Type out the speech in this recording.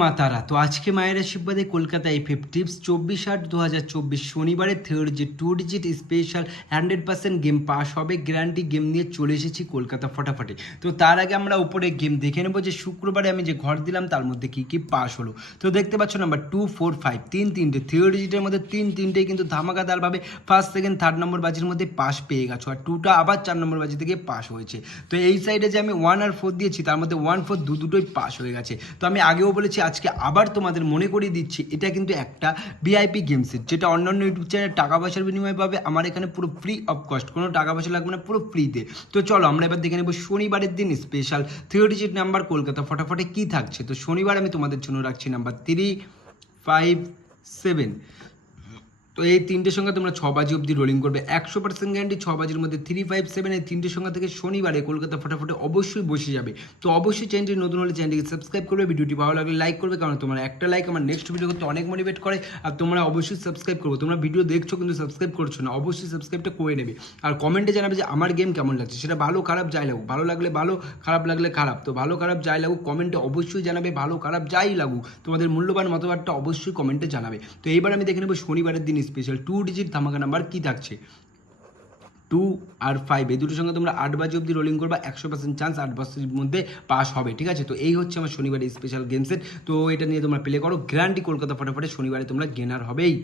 মা তারা তো আজকে মায়ের আশীর্বাদে কলকাতা এফএফ টিপস 24/8/2024 শনিবারে থার্ড যে 2 ডিজিট স্পেশাল 100% গেম পাস হবে গ্যারান্টি গেম নিয়ে চলে এসেছি কলকাতা ফটাফটে। তো তার আগে আমরা উপরে গেম দেখে নেবো যে শুক্রবারে আমি যে ঘর দিলাম তার মধ্যে কি কি পাস হলো। তো দেখতে পাচ্ছ নাম্বার 2 4 5 তিনটে থার্ড ডিজিটের মধ্যে তিনটেই কিন্তু ধামাকাদারভাবে ফার্স্ট সেকেন্ড থার্ড নম্বর বাজির মধ্যে পাস পেয়ে গেছো, আর 2টা আবার 4 নম্বর বাজি থেকে পাস হয়েছে। তো এই সাইডে যে আমি 1 আর 4 দিয়েছি তার মধ্যে 1 4 দুটোই পাস হয়ে গেছে। তো আমি আগেও বলেছি আজকে আবার তোমাদের মনে করিয়ে দিচ্ছি এটা কিন্তু একটা ভিআইপি গেম সেট, যেটা অন্যান্য ইউটিউব চ্যানেল টাকা পয়সার বিনিময়ে পাবে, আমার এখানে পুরো ফ্রি অফ কস্ট, কোনো টাকা পয়সা লাগবে না, পুরো ফ্রিতে। তো চলো আমরা এবার দেখে নেবো শনিবারের দিন স্পেশাল 3 ডিজিট নাম্বার কলকাতা ফটাফটে কি থাকছে। তো শনিবার আমি তোমাদের জন্য রাখছি নাম্বার 3 5 7। তো এই তিনটের সঙ্গে তোমরা 6 বাজি অবধি রোলিং করবে, 100% গ্যারান্টি 6 বাজির মধ্যে 3 5 7 এই তিনটের সংখ্যা থেকে শনিবারে কলকাতা ফটাফটে অবশ্যই বসে যাবে। তো অবশ্যই চ্যানেলটি নতুন হলে চ্যানেলটিকে সাবস্ক্রাইব করবে, ভিডিওটি ভালো লাগলে লাইক করবে, কারণ তোমার একটা লাইক আমার নেক্সট ভিডিও করতে অনেক মোটিভেট করে। আর তোমরা অবশ্যই সাবস্ক্রাইব করবে, তোমরা ভিডিও দেখছো কিন্তু সাবস্ক্রাইব করছো না, অবশ্যই সাবস্ক্রাইবটা করে নেবে। আর কমেন্টে জানাবে যে আমার গেম কেমন লাগছে, সেটা ভালো খারাপ যাই লাগুক, ভালো লাগলে ভালো, খারাপ লাগলে খারাপ। তো ভালো খারাপ যাই লাগুক কমেন্টে অবশ্যই জানাবে, ভালো খারাপ যাই লাগুক তোমাদের মূল্যবান মতবাদটা অবশ্যই কমেন্টে জানাবে। তো এইবার আমি দেখে নেবো শনিবারের দিন স্পেশাল 2 ডিজিট ধামাকা নাম্বার কি থাকছে। 2 আর 5 এই দুটোর সঙ্গে তোমরা 8 বাজি অবধি রোলিং করবা, 100% চান্স 8 বাজির মধ্যে পাস হবে, ঠিক আছে। তো এই হচ্ছে আমার শনিবারের স্পেশাল গেম সেট। তো এটা নিয়ে তোমরা প্লে করো, গ্যারান্টি কলকাতা ফটাফটে শনিবারে তোমরা গেনার হবেই।